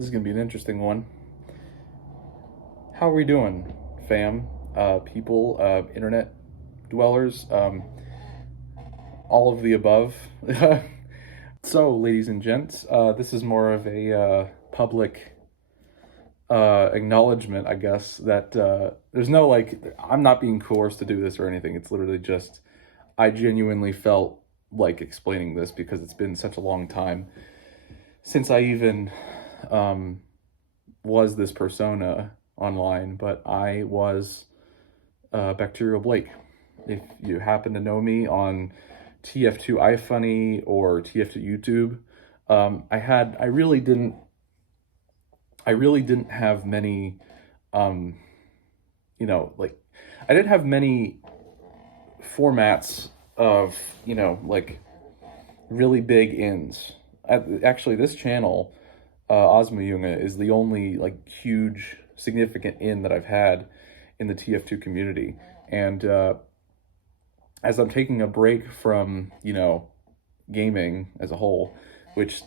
This is gonna be an interesting one. How are we doing, fam? People, internet dwellers, all of the above. So, ladies and gents, this is more of a public acknowledgement, I guess, that there's no, like, I'm not being coerced to do this or anything. It's literally just, I genuinely felt like explaining this because it's been such a long time since I even was this persona online, but I was BacterialBlake. If you happen to know me on TF2 iFunny or TF2 YouTube, I really didn't have many, like, I didn't have many formats of, like, really big ins. Actually, this channel, OzmaJunge, is the only, like, huge, significant in that I've had in the TF2 community. And as I'm taking a break from, gaming as a whole, which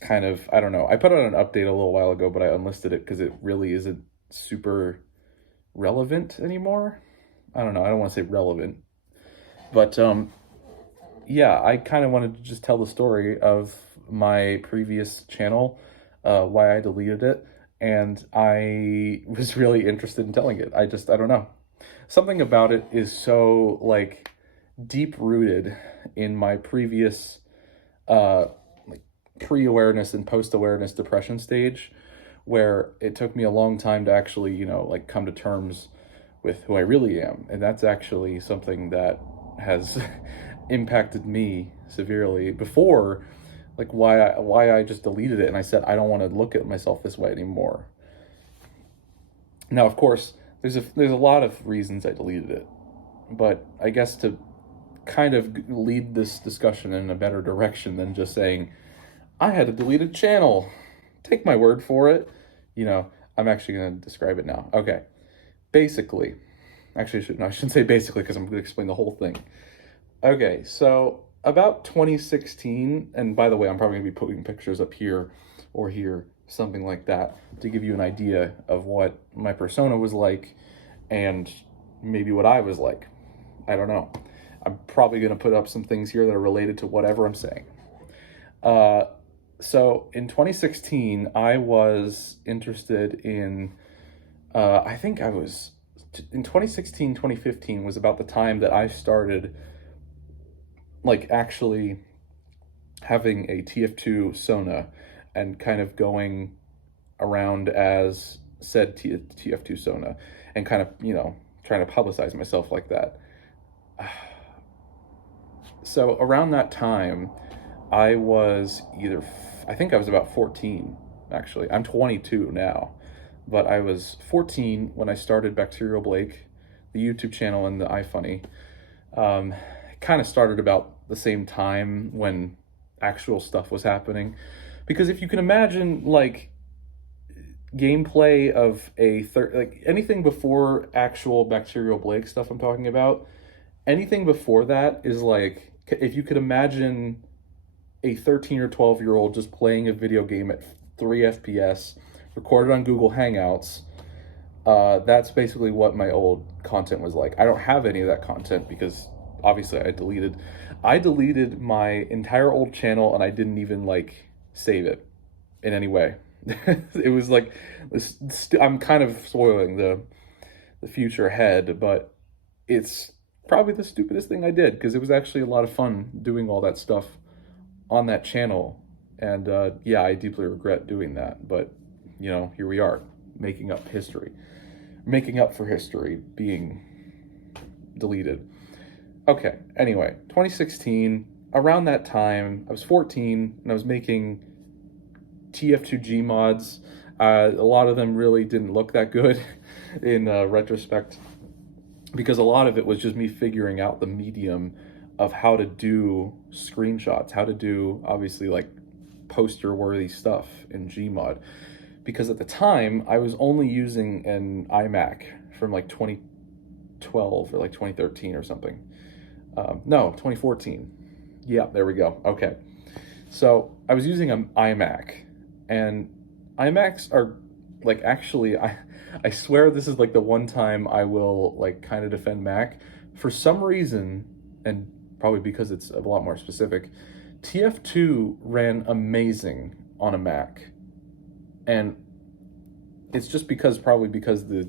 kind of, I don't know, I put out an update a little while ago, but I unlisted it because it really isn't super relevant anymore. I don't know, I don't want to say relevant, but yeah, I kind of wanted to just tell the story of my previous channel, why I deleted it, and I was really interested in telling it. I don't know. Something about it is so, like, deep-rooted in my previous, like, pre-awareness and post-awareness depression stage, where it took me a long time to actually, like, come to terms with who I really am. And that's actually something that has impacted me severely before, like, why I just deleted it. And I said, I don't want to look at myself this way anymore. Now, of course, there's a lot of reasons I deleted it, but I guess to kind of lead this discussion in a better direction than just saying, I had a deleted channel, take my word for it, I'm actually going to describe it now. Okay, basically, actually, I shouldn't say basically because I'm going to explain the whole thing. Okay, so about 2016, and by the way, I'm probably going to be putting pictures up here or here, something like that, to give you an idea of what my persona was like and maybe what I was like. I don't know. I'm probably going to put up some things here that are related to whatever I'm saying. So in 2016, I was interested in, I think I was, in 2016, 2015 was about the time that I started, like, actually having a TF2 Sona and kind of going around as said TF2 Sona and kind of, trying to publicize myself like that. So around that time, I was I think I was about 14, actually. I'm 22 now, but I was 14 when I started BacterialBlake, the YouTube channel and the iFunny. It kind of started about the same time when actual stuff was happening. Because if you can imagine, like, gameplay of like, anything before actual BacterialBlake stuff I'm talking about, anything before that is like, if you could imagine a 13 or 12-year-old just playing a video game at 3 FPS, recorded on Google Hangouts, that's basically what my old content was like. I don't have any of that content because obviously I deleted my entire old channel, and I didn't even, like, save it in any way. It was like, I'm kind of spoiling the future ahead, but it's probably the stupidest thing I did because it was actually a lot of fun doing all that stuff on that channel. And yeah, I deeply regret doing that, but here we are, making up for history being deleted. Okay, anyway, 2016, around that time, I was 14 and I was making TF2 gmods. A lot of them really didn't look that good in retrospect, because a lot of it was just me figuring out the medium of how to do screenshots, how to do, obviously, like, poster-worthy stuff in Gmod. Because at the time, I was only using an iMac from, like, 2012 or, like, 2013 or something. No, 2014. Yeah, there we go. Okay. So I was using an iMac, and iMacs are like actually I swear this is like the one time I will like kind of defend Mac. For some reason, and probably because it's a lot more specific, TF2 ran amazing on a Mac. And it's just probably because the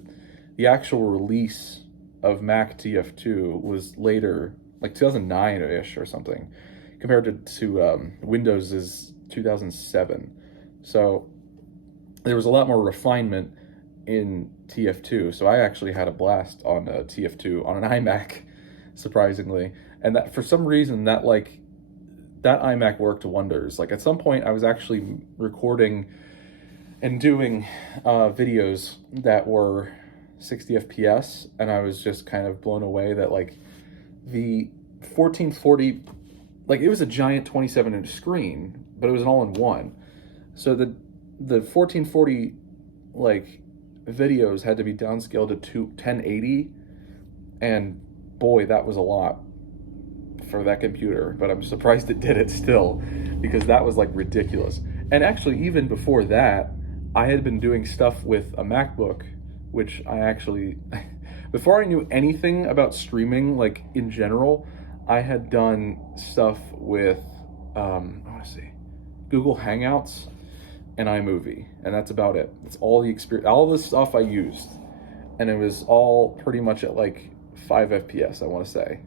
actual release of Mac TF2 was later, like 2009-ish or something, compared to Windows's 2007. So there was a lot more refinement in TF2. So I actually had a blast on TF2 on an iMac, surprisingly. And that for some reason that iMac worked wonders. Like at some point I was actually recording and doing videos that were 60 FPS, and I was just kind of blown away that like the 1440, like it was a giant 27-inch screen, but it was an all-in-one. So the 1440 like videos had to be downscaled to 1080, and boy, that was a lot for that computer. But I'm surprised it did it still, because that was like ridiculous. And actually, even before that, I had been doing stuff with a MacBook, which I actually, before I knew anything about streaming, like in general, I had done stuff with, I want to see, Google Hangouts and iMovie, and that's about it. It's all the experience, all the stuff I used, and it was all pretty much at like 5 FPS, I want to say,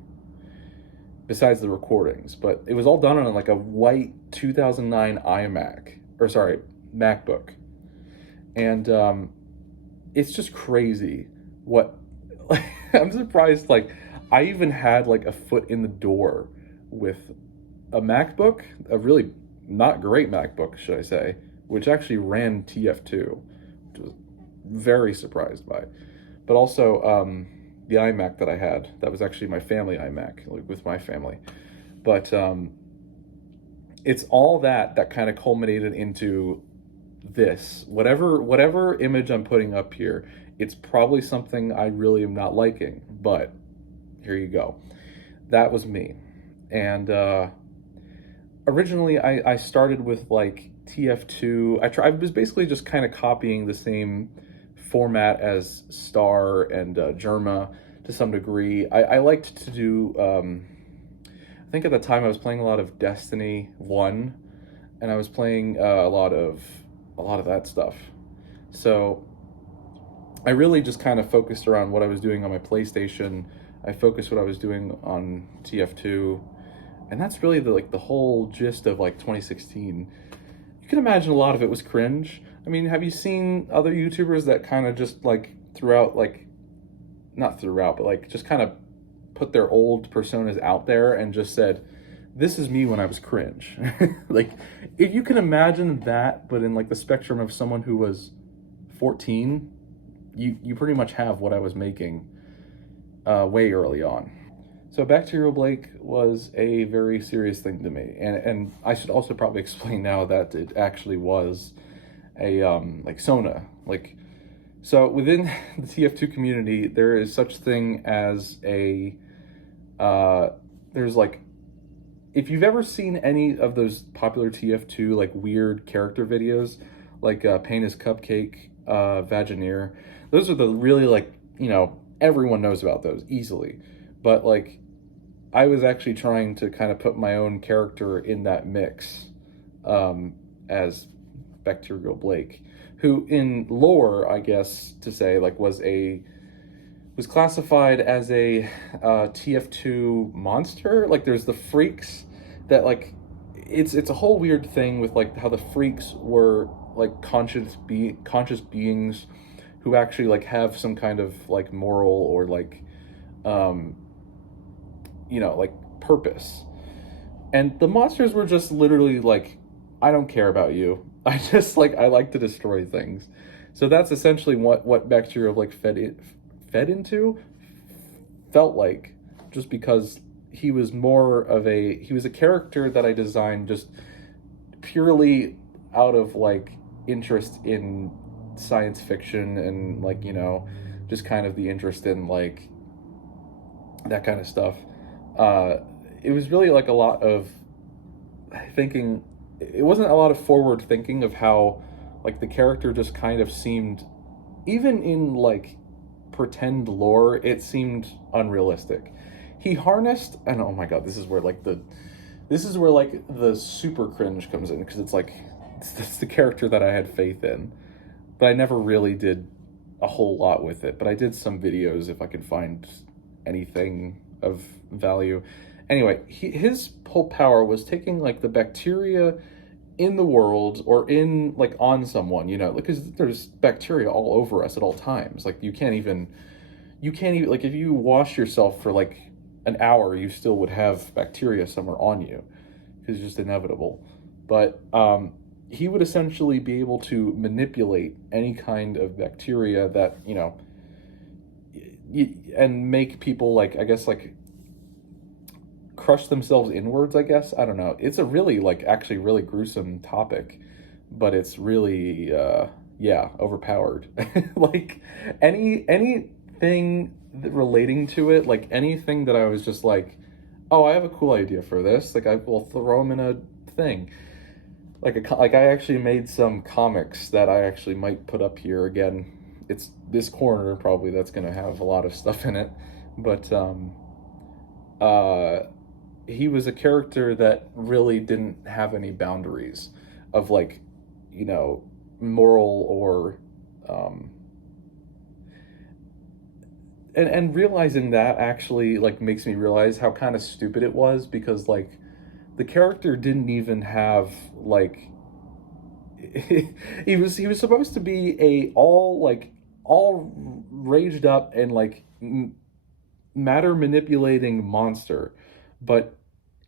besides the recordings. But it was all done on like a white 2009 MacBook. And it's just crazy what I'm surprised. Like I even had like a foot in the door with a MacBook, a really not great MacBook, should I say, which actually ran TF2, which I was very surprised by. But also the iMac that I had, that was actually my family iMac, like with my family. But it's all that kind of culminated into this. Whatever image I'm putting up here, it's probably something I really am not liking, but here you go. That was me. And originally I started with like TF2. I was basically just kind of copying the same format as Star and Germa to some degree. I liked to do, I think at the time I was playing a lot of Destiny 1, and I was playing a lot of that stuff. So I really just kind of focused around what I was doing on my PlayStation. I focused what I was doing on TF2, and that's really the whole gist of like 2016. You can imagine a lot of it was cringe. I mean, have you seen other YouTubers that kind of just like not throughout, but like just kind of put their old personas out there and just said, this is me when I was cringe. Like, if you can imagine that, but in like the spectrum of someone who was 14, you pretty much have what I was making way early on. So BacterialBlake was a very serious thing to me, and I should also probably explain now that it actually was a like Sona. Like, so within the TF2 community, there is such thing as a there's like, if you've ever seen any of those popular TF2 like weird character videos, like Pain is Cupcake, Vagineer, those are the really like, you know, everyone knows about those easily. But like, I was actually trying to kind of put my own character in that mix as BacterialBlake, who in lore, I guess to say, like was classified as a TF2 monster. Like there's the freaks that like, it's a whole weird thing with like how the freaks were like conscious beings who actually like have some kind of like moral or like you know, like purpose. And the monsters were just literally like, I don't care about you. I like to destroy things. So that's essentially what BacterialBlake fed into, felt like, just because he was a character that I designed just purely out of like interest in science fiction and like, you know, just kind of the interest in like that kind of stuff. It was really like a lot of thinking. It wasn't a lot of forward thinking of how Like, the character just kind of seemed, even in, like, pretend lore, it seemed unrealistic. He harnessed, and oh my god, this is where, like, the super cringe comes in, because it's like, it's the character that I had faith in, but I never really did a whole lot with it. But I did some videos if I could find anything of value. Anyway, his whole power was taking, like, the bacteria in the world, or in, like, on someone, you know, because there's bacteria all over us at all times. Like, you can't even, like, if you wash yourself for, like, an hour, you still would have bacteria somewhere on you, because it's just inevitable. But he would essentially be able to manipulate any kind of bacteria that, you know, and make people, like, I guess, like, crush themselves inwards, I guess. I don't know. It's a really, like, actually really gruesome topic, but it's really, yeah, overpowered. Like, anything relating to it, like, anything that I was just like, oh, I have a cool idea for this, like, I will throw them in a thing. Like, I actually made some comics that I actually might put up here again. It's this corner, probably, that's gonna have a lot of stuff in it. But, he was a character that really didn't have any boundaries of, like, you know, moral or, and realizing that actually, like, makes me realize how kind of stupid it was, because, like, the character didn't even have, like, he was supposed to be all raged up and, like, matter manipulating monster, but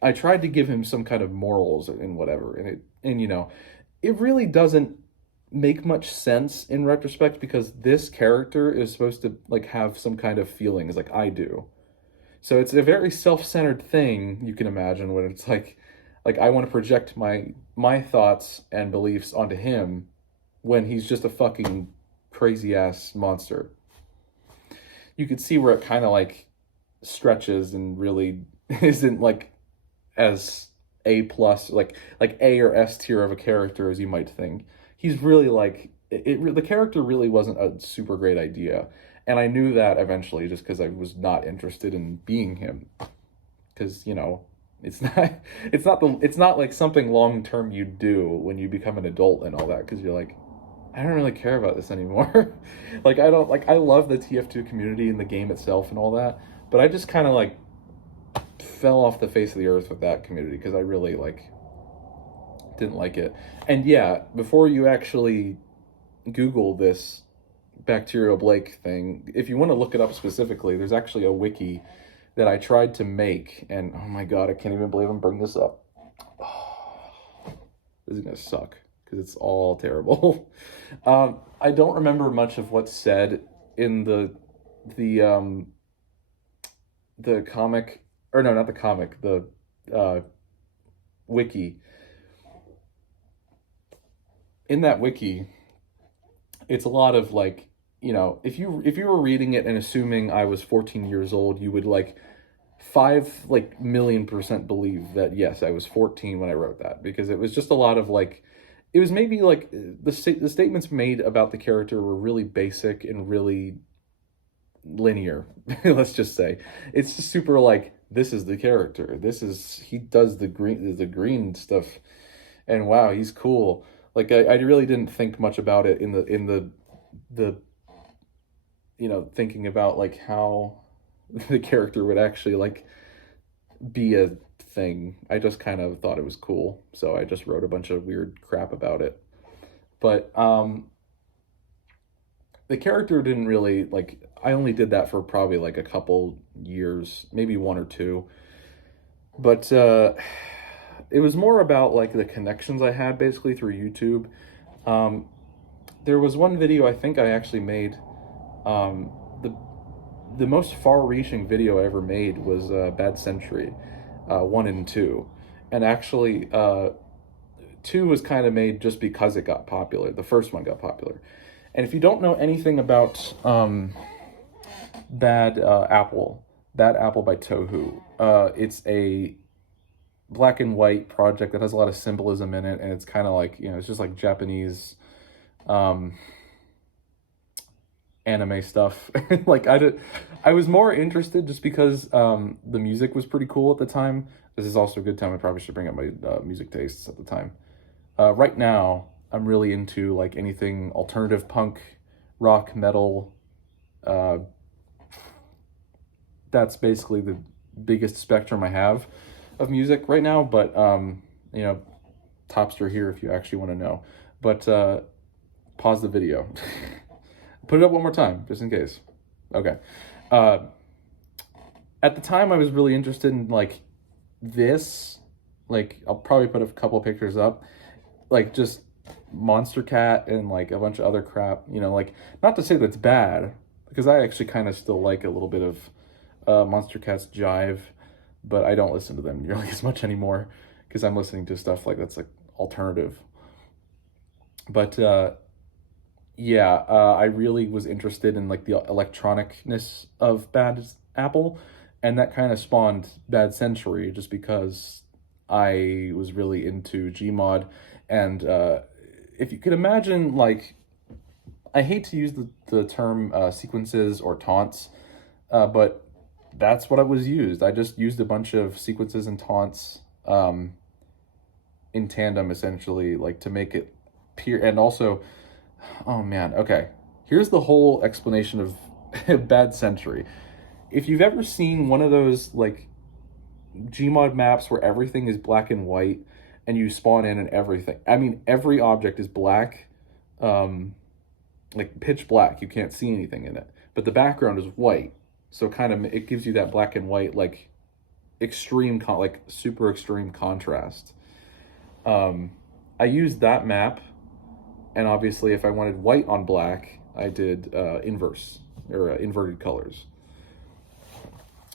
I tried to give him some kind of morals and whatever, and you know, it really doesn't make much sense in retrospect, because this character is supposed to, like, have some kind of feelings like I do. So it's a very self-centered thing, you can imagine, when it's like I want to project my thoughts and beliefs onto him, when he's just a fucking crazy ass monster. You could see where it kind of, like, stretches and really isn't, like, as A plus, like A or S tier of a character as you might think. He's really, like, the character really wasn't a super great idea, and I knew that eventually, just because I was not interested in being him, because, you know, it's not like something long term you do when you become an adult and all that, because you're like, I don't really care about this anymore. Like, I love the TF2 community and the game itself and all that, but I just kind of, like, fell off the face of the earth with that community, because I really, like, didn't like it. And yeah, before you actually Google this BacterialBlake thing, if you want to look it up specifically, there's actually a wiki that I tried to make, and oh my god, I can't even believe I'm bringing this up. Oh, this is gonna suck, because it's all terrible. I don't remember much of what's said in the comic, or no, not the comic, the wiki. In that wiki, it's a lot of, like, you know, if you were reading it and assuming I was 14 years old, you would, like, 5,000,000% believe that, yes, I was 14 when I wrote that, because it was just a lot of, like, it was maybe, like, the statements made about the character were really basic and really linear. Let's just say it's just super, like, this is the character, he does the green stuff, and wow, he's cool. Like, I really didn't think much about it in the you know, thinking about, like, how the character would actually, like, be a thing. I just kind of thought it was cool, so I just wrote a bunch of weird crap about it. But the character didn't really, like, I only did that for probably, like, a couple years, maybe one or two. But it was more about, like, the connections I had, basically, through YouTube. There was one video I think I actually made. The most far-reaching video I ever made was Bad Century 1 and 2. And actually, 2 was kind of made just because it got popular. The first one got popular. And if you don't know anything about Bad Apple by Tohu, it's a black and white project that has a lot of symbolism in it, and it's kind of like, you know, it's just like Japanese um, anime stuff. Like I was more interested just because the music was pretty cool at the time. This is also a good time. I probably should bring up my music tastes at the time. Right now, I'm really into like anything alternative punk, rock, metal. Uh, that's basically the biggest spectrum I have of music right now. But you know, topster here if you actually want to know. But pause the video. Put it up one more time, just in case. Okay. Uh, at the time, I was really interested in like this. Like, I'll probably put a couple pictures up. Like, just Monster Cat and like a bunch of other crap. You know, like, not to say that's bad, because I actually kind of still like a little bit of Monster Cat's jive, but I don't listen to them nearly as much anymore because I'm listening to stuff like that's like alternative. But yeah, I really was interested in like the electronicness of Bad Apple, and that kind of spawned Bad Century just because I was really into gmod, and if you could imagine, like, I hate to use the term sequences or taunts, but that's what I was used. I just used a bunch of sequences and taunts in tandem, essentially, like to make it appear, and also, oh man, okay. Here's the whole explanation of Bad Century. If you've ever seen one of those like Gmod maps where everything is black and white and you spawn in and everything, I mean, every object is black, like pitch black. You can't see anything in it, but the background is white. So kind of it gives you that black and white, like like super extreme contrast. I used that map, and obviously if I wanted white on black, I did inverse or inverted colors.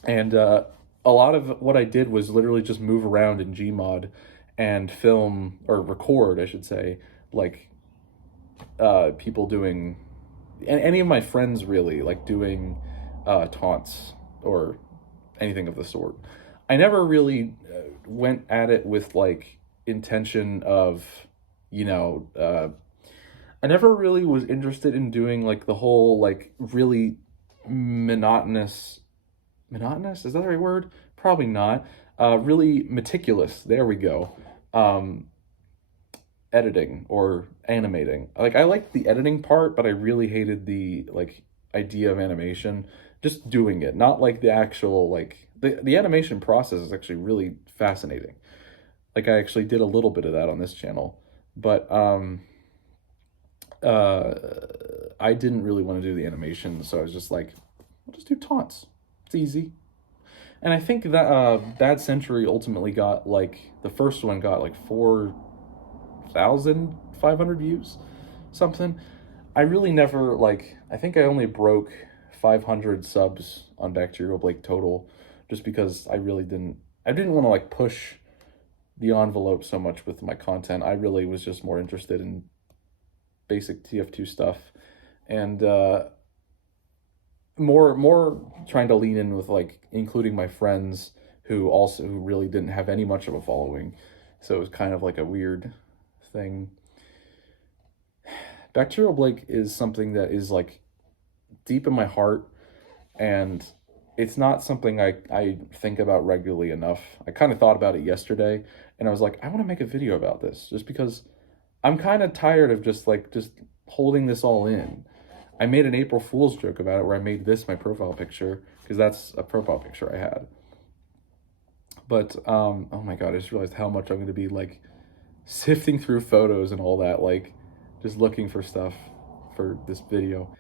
And a lot of what I did was literally just move around in Gmod and film, or record, I should say, like people doing, any of my friends really, like doing taunts or anything of the sort. I never really went at it with like intention of, you know, I never really was interested in doing like the whole like really monotonous, is that the right word? Probably not. Really meticulous, there we go. Editing or animating. Like, I liked the editing part, but I really hated the like idea of animation. Just doing it, not like the actual like the animation process is actually really fascinating. Like, I actually did a little bit of that on this channel, but uh I didn't really want to do the animation, so I was just like, I'll just do taunts. It's easy. And I think that Bad Century ultimately got like, the first one got like 4,500 views, something. I really never, like, I think I only broke 500 subs on BacterialBlake total, just because I didn't want to like push the envelope so much with my content. I really was just more interested in basic TF2 stuff, and more trying to lean in with like including my friends who really didn't have any much of a following. So it was kind of like a weird thing. BacterialBlake is something that is like deep in my heart, and it's not something I think about regularly enough. I kind of thought about it yesterday, and I was like, I want to make a video about this just because I'm kind of tired of just holding this all in. I made an April Fool's joke about it where I made this my profile picture, because that's a profile picture I had. But, oh my God, I just realized how much I'm going to be like sifting through photos and all that, like just looking for stuff for this video.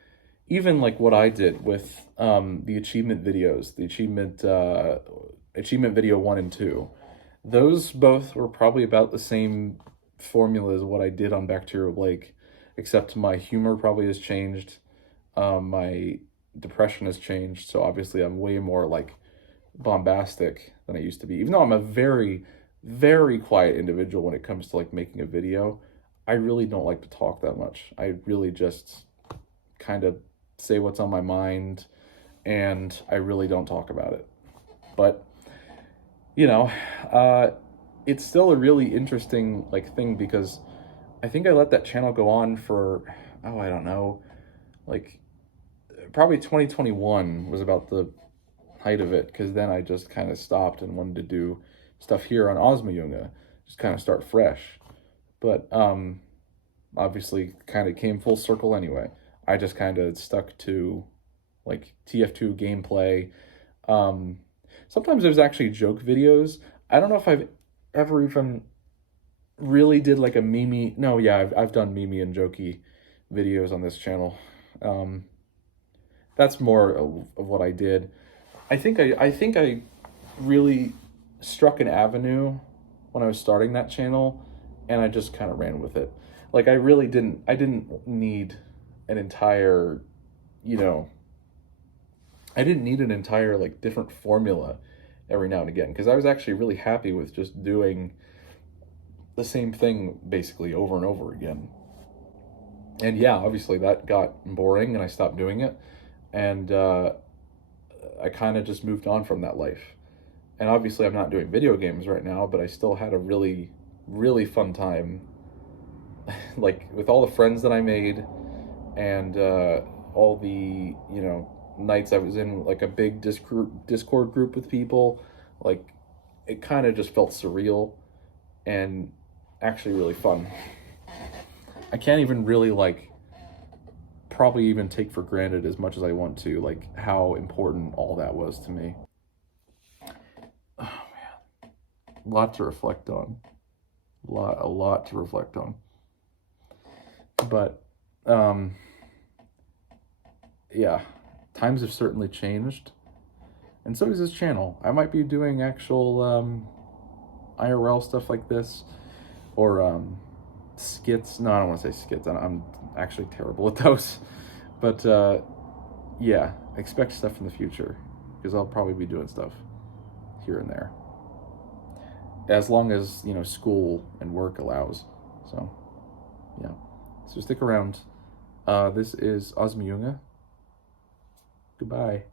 Even like what I did with the achievement videos, the achievement video 1 and 2. Those both were probably about the same formula as what I did on BacterialBlake, except my humor probably has changed. My depression has changed, so obviously I'm way more like bombastic than I used to be. Even though I'm a very, very quiet individual when it comes to like making a video, I really don't like to talk that much. I really just kind of say what's on my mind, and I really don't talk about it. But, you know, it's still a really interesting like thing, because I think I let that channel go on for, oh, I don't know, like probably 2021 was about the height of it, because then I just kind of stopped and wanted to do stuff here on OzmaJunge, just kind of start fresh. But obviously kind of came full circle anyway. I just kind of stuck to like TF2 gameplay. Sometimes there's actually joke videos. I don't know if I've ever even really did like a meme. No, yeah, I've done meme and jokey videos on this channel. That's more of what I did. I think I really struck an avenue when I was starting that channel, and I just kind of ran with it. Like I didn't need an entire, you know, I didn't need an entire like different formula every now and again, because I was actually really happy with just doing the same thing basically over and over again. And yeah, obviously that got boring and I stopped doing it. And I kind of just moved on from that life. And obviously I'm not doing video games right now, but I still had a really, really fun time. Like with all the friends that I made, and all the, you know, nights I was in like a big Discord group with people. Like it kind of just felt surreal and actually really fun. I can't even really like probably even take for granted as much as I want to, like how important all that was to me. Oh man, a lot to reflect on. A lot to reflect on. But yeah, times have certainly changed, and so has this channel. I might be doing actual IRL stuff like this, or skits. No, I don't want to say skits. I'm actually terrible at those. But yeah, expect stuff in the future, because I'll probably be doing stuff here and there, as long as, you know, school and work allows. So yeah, so stick around. This is OzmaJunge. Goodbye.